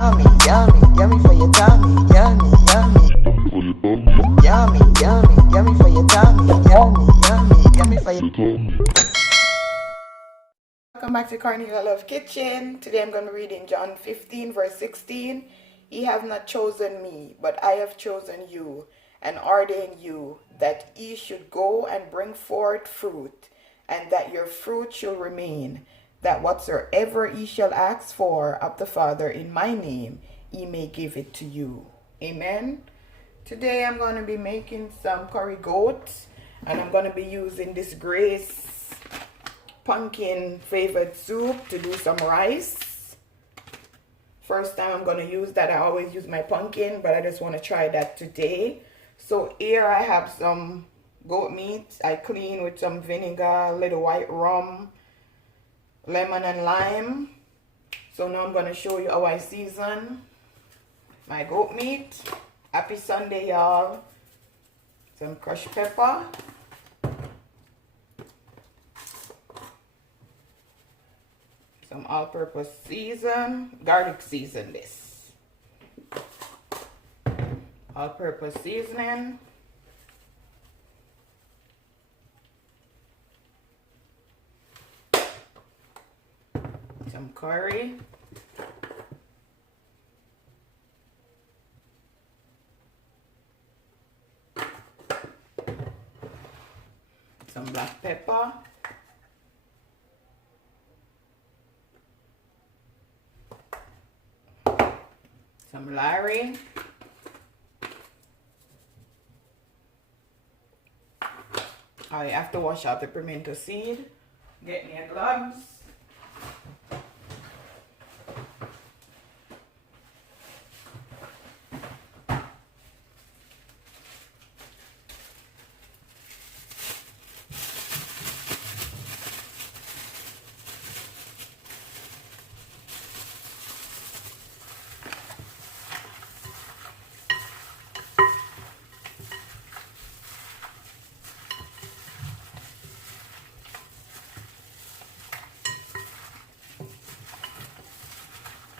Yummy, yummy, yummy for your tummy. Yummy, yummy. Yummy, yummy, yummy for your tummy. Yummy, yummy, yummy for your tummy. Welcome back to Cornelialove Kitchen. Today I'm going to be reading John 15 verse 16. Ye have not chosen me, but I have chosen you, and ordained you, that ye should go and bring forth fruit, and that your fruit shall remain, that whatsoever ye shall ask for of the Father in my name, he may give it to you. Amen. Today I'm going to be making some curry goat, and I'm going to be using this Grace pumpkin flavored soup to do some rice. First time I'm going to use that. I always use my pumpkin, but I just want to try that today. So here I have some goat meat. I clean with some vinegar, a little white rum, lemon and lime. So now I'm going to show you how I season my goat meat. Happy Sunday, y'all. Some crushed pepper. Some all-purpose season. Garlic season this. All-purpose seasoning. Some curry. Some black pepper. Some Larry. I have to wash out the pimento seed. Get me a gloves.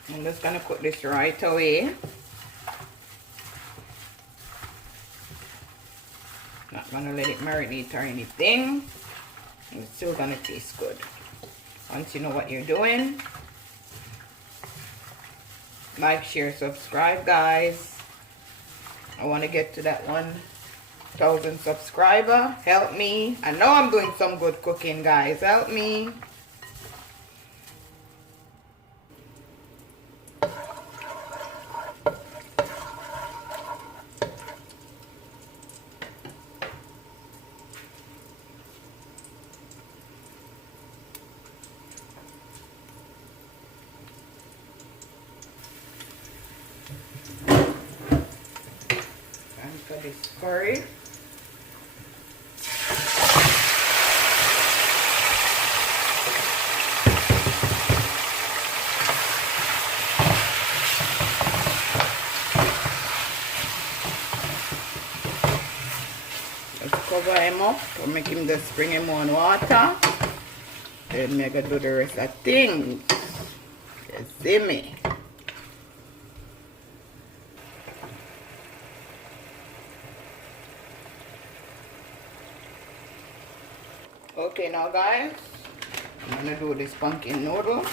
I'm just gonna cook this right away. Not gonna let it marinate or anything. It's still gonna taste good. Once you know what you're doing, like, share, subscribe, guys. I want to get to that 1,000 subscriber. Help me. I know I'm doing some good cooking, guys. Help me. For this curry. Let's cover him up to make him just bring him on water. Then I'm gonna do the rest of things. You see me? Okay, now guys, I'm gonna do this pumpkin noodle.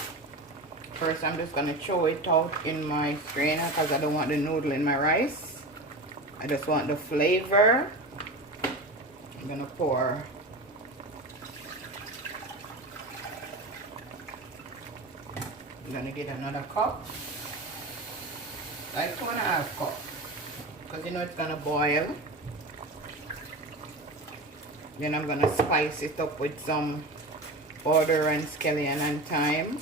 First, I'm just gonna throw it out in my strainer because I don't want the noodle in my rice. I just want the flavor. I'm gonna pour I'm gonna get another cup, like 2.5 cups, because you know it's gonna boil. Then I'm gonna spice it up with some butter and scallion and thyme.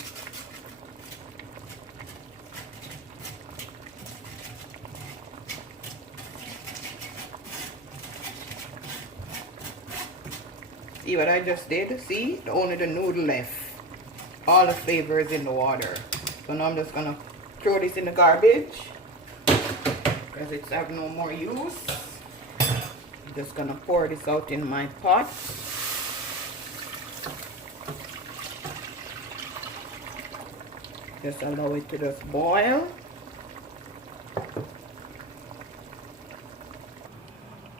See what I just did? See? Only the noodle left. All the flavor is in the water. So now I'm just gonna throw this in the garbage because it's have no more use. I'm just gonna pour this out in my pot. Just allow it to just boil.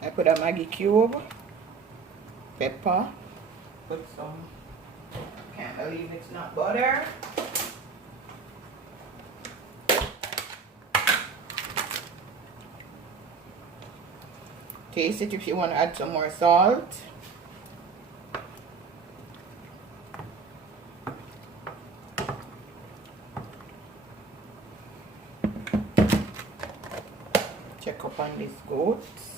I put a Maggi cube, pepper, put some, can't believe it's not butter. Taste it if you want to add some more salt. Check up on these goats.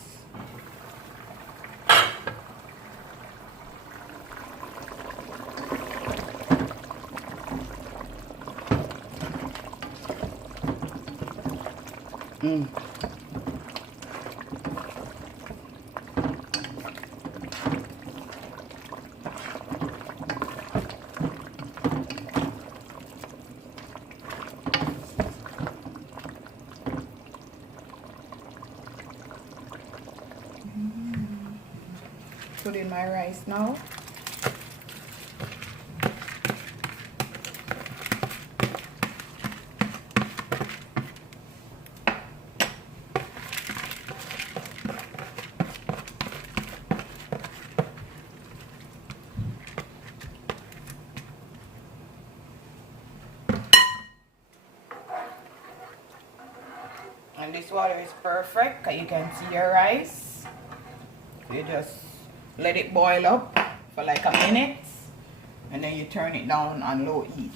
Put in my rice now. And this water is perfect because you can see your rice. You just let it boil up for like a minute and then you turn it down on low heat.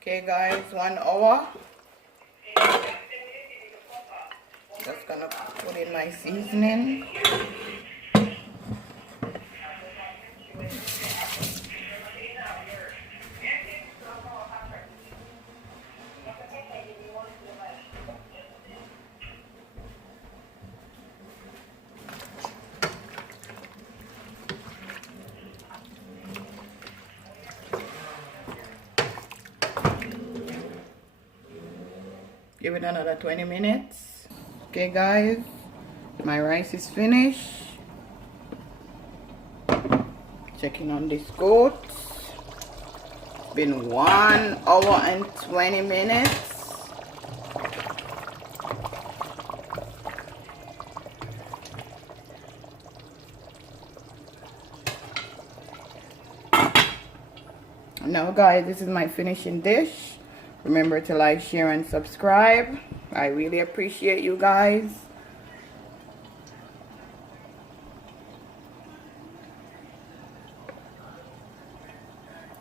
Okay guys, 1 hour. Just gonna put in my seasoning. Give it another 20 minutes. Okay guys, my rice is finished. Checking on this goat. It's been 1 hour and 20 minutes. Now guys, this is my finishing dish. Remember to like, share, and subscribe. I really appreciate you guys.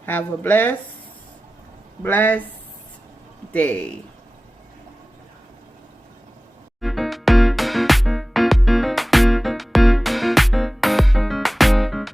Have a blessed day.